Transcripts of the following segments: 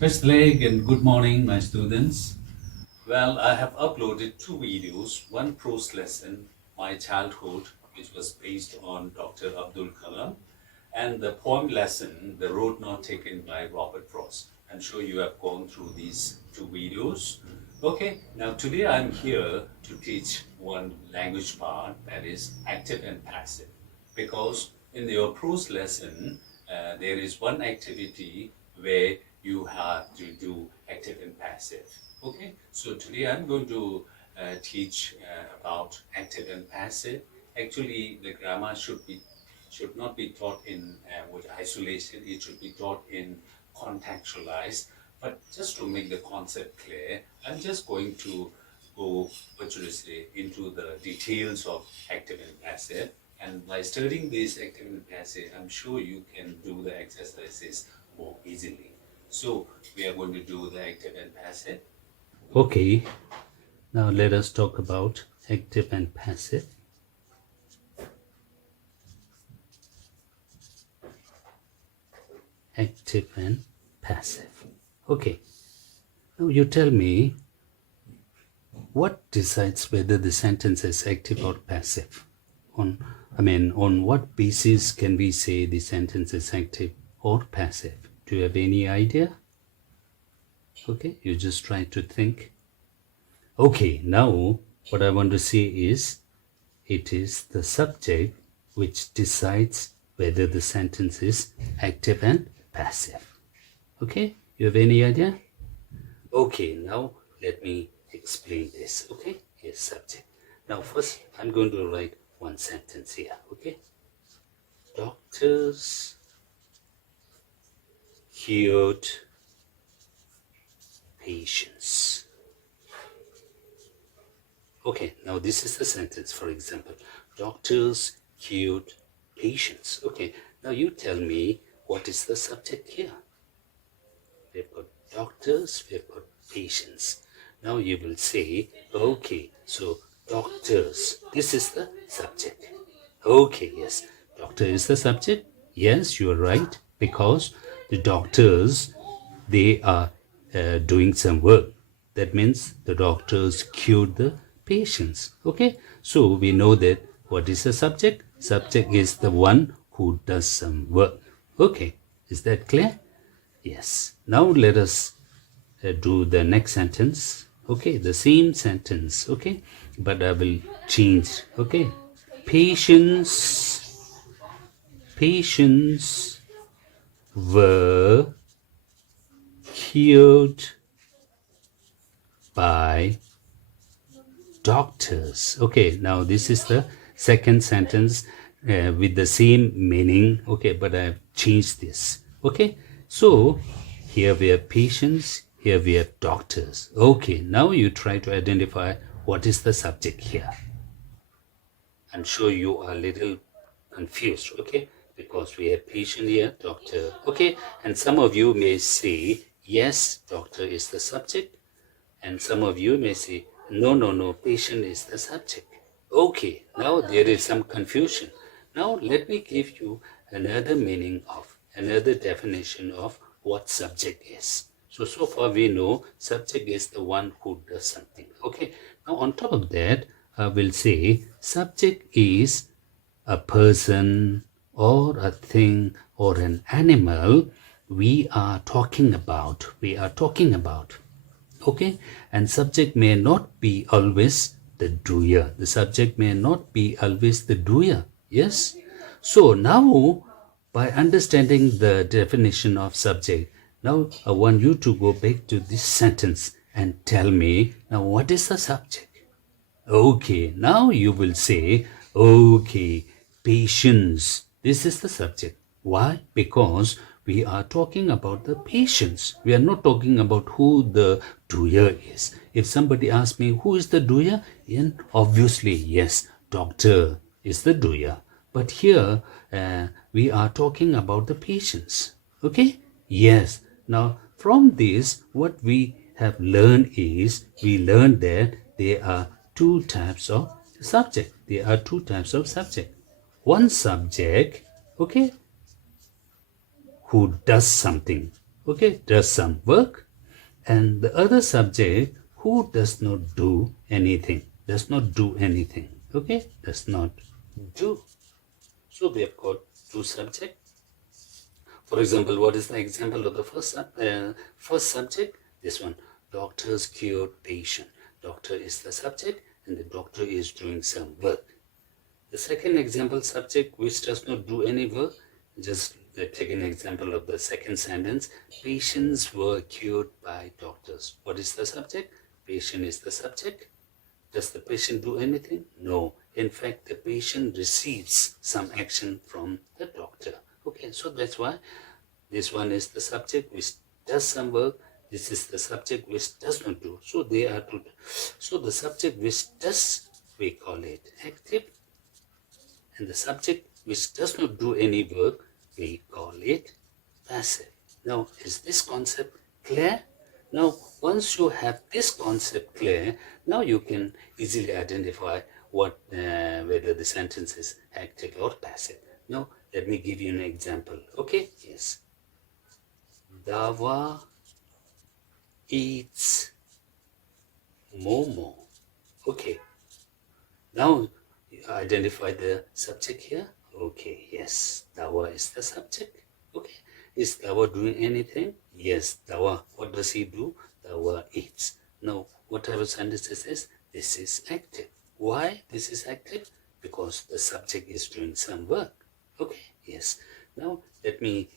Best leg and good morning, my students. Well, I have uploaded two videos, one prose lesson, my childhood, which was based on Dr. Abdul Kalam, and the poem lesson, The Road Not Taken by Robert Frost. I'm sure you have gone through these two videos. Okay, now today I'm here to teach one language part, that is active and passive, because in your prose lesson, there is one activity where you have to do active and passive. Okay, so today I'm going to teach about active and passive. Actually, the grammar should not be taught in with isolation. It should be taught in contextualized. But just to make the concept clear, I'm just going to go, what should I say, into the details of active and passive. And by studying this active and passive, I'm sure you can do the exercises more easily. So we are going to do the active and passive. Okay, now let us talk about active and passive. Active and passive. Okay, now you tell me, what decides whether the sentence is active or passive? On what basis can we say the sentence is active or passive? Do you have any idea? Okay, you just try to think. Okay, now what I want to say is, it is the subject which decides whether the sentence is active and passive. Okay, you have any idea? Okay, now let me explain this. Okay, here's subject. Now first I'm going to write one sentence here. Okay, doctors cured patients. Okay, now this is the sentence. For example, doctors cured patients. Okay, now you tell me, what is the subject here? We've got doctors, we've got patients. Now you will say, okay, so doctors, this is the subject. Okay, yes, doctor is the subject. Yes, you are right, because the doctors, they are doing some work. That means the doctors cured the patients. Okay, so we know that what is the subject? Subject is the one who does some work. Okay, is that clear? Yes. Now let us do the next sentence. Okay, the same sentence. Okay, but I will change. Okay, patients were cured by doctors. Okay, now this is the second sentence with the same meaning. Okay, but I have changed this. Okay, so here we have patients, here we have doctors. Okay, now you try to identify what is the subject here. I'm sure you are a little confused, okay, because we have patient here, doctor. Okay, and some of you may say, yes, doctor is the subject, and some of you may say, no, patient is the subject. Okay, now there is some confusion. Now let me give you another meaning of, another definition of what subject is. So far we know subject is the one who does something. Okay, now on top of that, I will say subject is a person or a thing or an animal we are talking about. Okay, and subject may not be always the doer. The subject may not be always the doer. Yes, so now by understanding the definition of subject, now I want you to go back to this sentence and tell me, now what is the subject? Okay, now you will say, okay, patience. This is the subject. Why? Because we are talking about the patients. We are not talking about who the doer is. If somebody asks me, who is the doer? Then obviously, yes, doctor is the doer. But here, we are talking about the patients. Okay? Yes. Now, from this, what we have learned is, we learned that there are two types of subject. There are two types of subject. One subject, okay, who does something. okay, does some work. And the other subject, who does not do anything, okay, does not do. So we have got two subjects. For example, what is the example of the first subject? This one, doctors cured patient. Doctor is the subject and the doctor is doing some work. The second example subject, which does not do any work, just take an example of the second sentence. Patients were cured by doctors. What is the subject? Patient is the subject. Does the patient do anything? No. In fact, the patient receives some action from the doctor. Okay, so that's why this one is the subject which does some work. This is the subject which does not do. So they are two. So the subject which does, we call it active. And the subject which does not do any work, we call it passive. Now, is this concept clear? Now, once you have this concept clear, now you can easily identify whether the sentence is active or passive. Now, let me give you an example. Okay? Yes. Dawa eats Momo. Okay. Now, identify the subject here. Okay, yes, Dawa is the subject. Okay, is Dawa doing anything? Yes, Dawa. What does he do? Dawa eats. Now, what type of sentence is this? This is active. Why this is active? Because the subject is doing some work. Okay, yes. Now, let me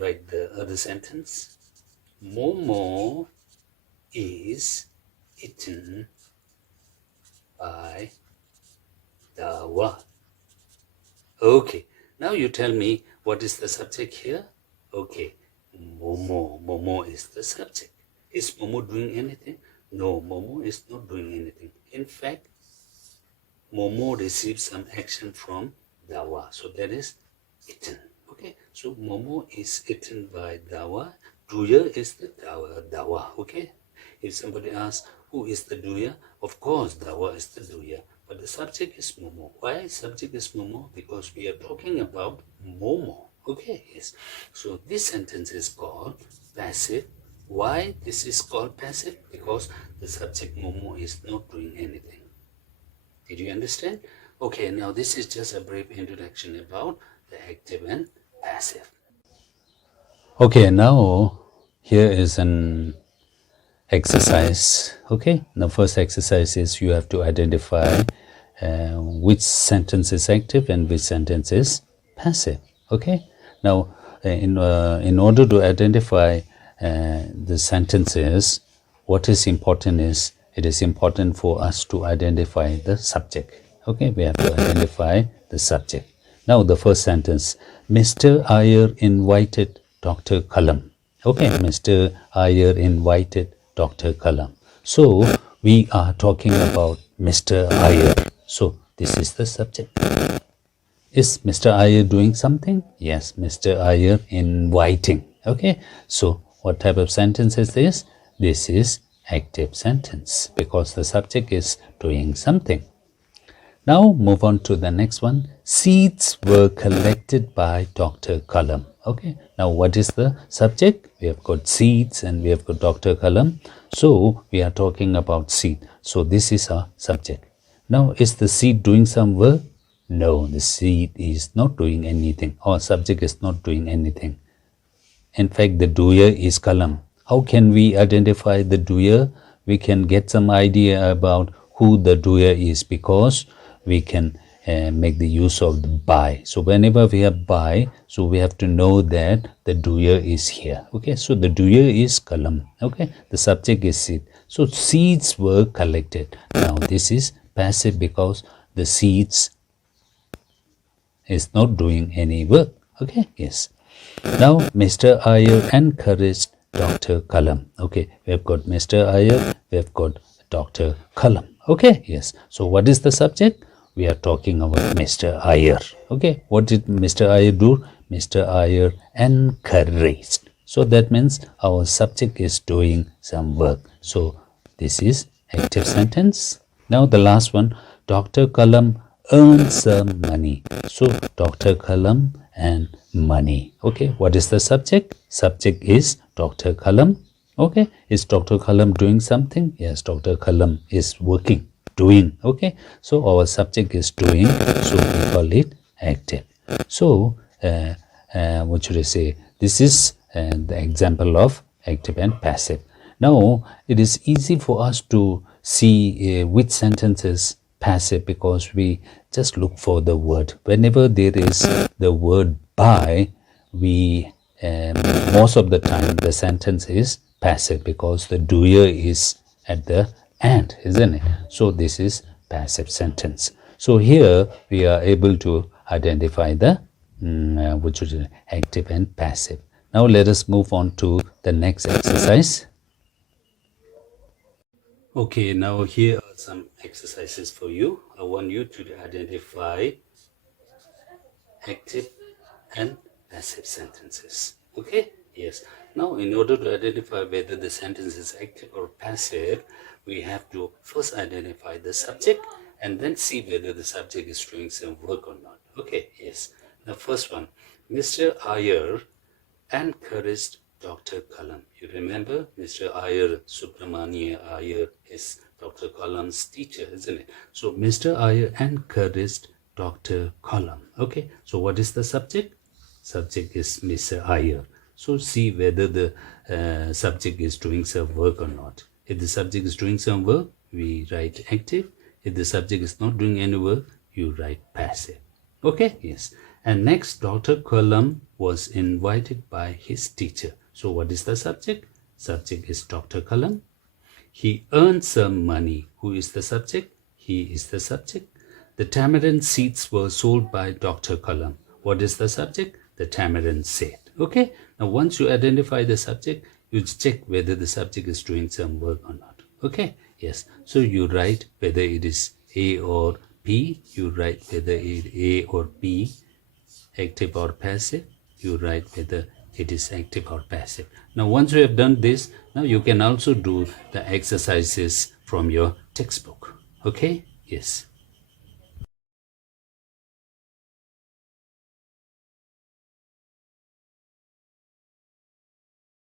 write the other sentence. Momo is eaten by Dawa. Okay, now you tell me what is the subject here? Okay, Momo. Momo is the subject. Is Momo doing anything? No, Momo is not doing anything. In fact, Momo receives some action from Dawa. So that is eaten. Okay, so Momo is eaten by Dawa. Doer is the Dawa. Okay, if somebody asks who is the doer, of course Dawa is the doer. But the subject is Momo. Why subject is Momo? Because we are talking about Momo. Okay, yes. So this sentence is called passive. Why this is called passive? Because the subject Momo is not doing anything. Did you understand? Okay, now this is just a brief introduction about the active and passive. Okay, now here is an exercise. Okay, the first exercise is you have to identify which sentence is active and which sentence is passive. Okay, now in order to identify the sentences, what is important is it is important for us to identify the subject. Okay, we have to identify the subject. Now the first sentence, Mr. Iyer invited Dr. Kalam. Okay, Mr. Iyer invited Dr. Kalam. So we are talking about Mr. Iyer. So this is the subject. Is Mr. Iyer doing something? Yes, Mr. Iyer inviting. Okay, so what type of sentence is this? This is active sentence because the subject is doing something. Now move on to the next one. Seeds were collected by Dr. Kalam. Okay, now what is the subject? We have got seeds and we have got Dr. Kalam. So we are talking about seed. So this is our subject. Now is the seed doing some work? No, the seed is not doing anything. Our subject is not doing anything. In fact, the doer is Kalam. How can we identify the doer? We can get some idea about who the doer is because we can make the use of the by. So whenever we have by, so we have to know that the doer is here. Okay, so the doer is Kalam. Okay, the subject is seed. So seeds were collected. Now this is passive because the seeds is not doing any work. Okay, yes. Now Mr. Iyer encouraged Dr. Kalam. Okay, we have got Mr. Iyer, we have got Dr. Kalam. Okay, yes. So what is the subject? We are talking about Mr. Iyer. Okay, what did Mr. Iyer do? Mr. Iyer encouraged. So that means our subject is doing some work. So this is active sentence. Now the last one, Dr. Kalam earned some money. So Dr. Kalam and money. Okay, what is the subject? Subject is Dr. Kalam. Okay, is Dr. Kalam doing something? Yes, Dr. Kalam is working, doing. Okay, so our subject is doing, so we call it active. So what should I say? This is the example of active and passive. Now it is easy for us to see which sentence is passive because we just look for the word. Whenever there is the word by, we most of the time the sentence is passive because the doer is at the end, isn't it? So this is passive sentence. So here we are able to identify the which is active and passive. Now let us move on to the next exercise. Okay, now here are some exercises for you. I want you to identify active and passive sentences. Okay? Yes. Now, in order to identify whether the sentence is active or passive, we have to first identify the subject and then see whether the subject is doing some work or not. Okay? Yes. The first one, Mr. Iyer encouraged Dr. Kalam. You remember Mr. Iyer, Subramania Iyer is Dr. Kalam's teacher, isn't it? So Mr. Iyer encouraged Dr. Kalam. Okay, so what is the subject? Subject is Mr. Iyer. So see whether the subject is doing some work or not. If the subject is doing some work, we write active. If the subject is not doing any work, you write passive. Okay, yes. And next, Dr. Kalam was invited by his teacher. So what is the subject? Subject is Dr. Kalam. He earned some money. Who is the subject? He is the subject. The tamarind seeds were sold by Dr. Kalam. What is the subject? The tamarind seed. Okay. Now once you identify the subject, you check whether the subject is doing some work or not. Okay. Yes. So you write whether it is A or P. You write whether it is A or P, active or passive. You write whether it is active or passive. Now once you have done this, now you can also do the exercises from your textbook. Okay. Yes.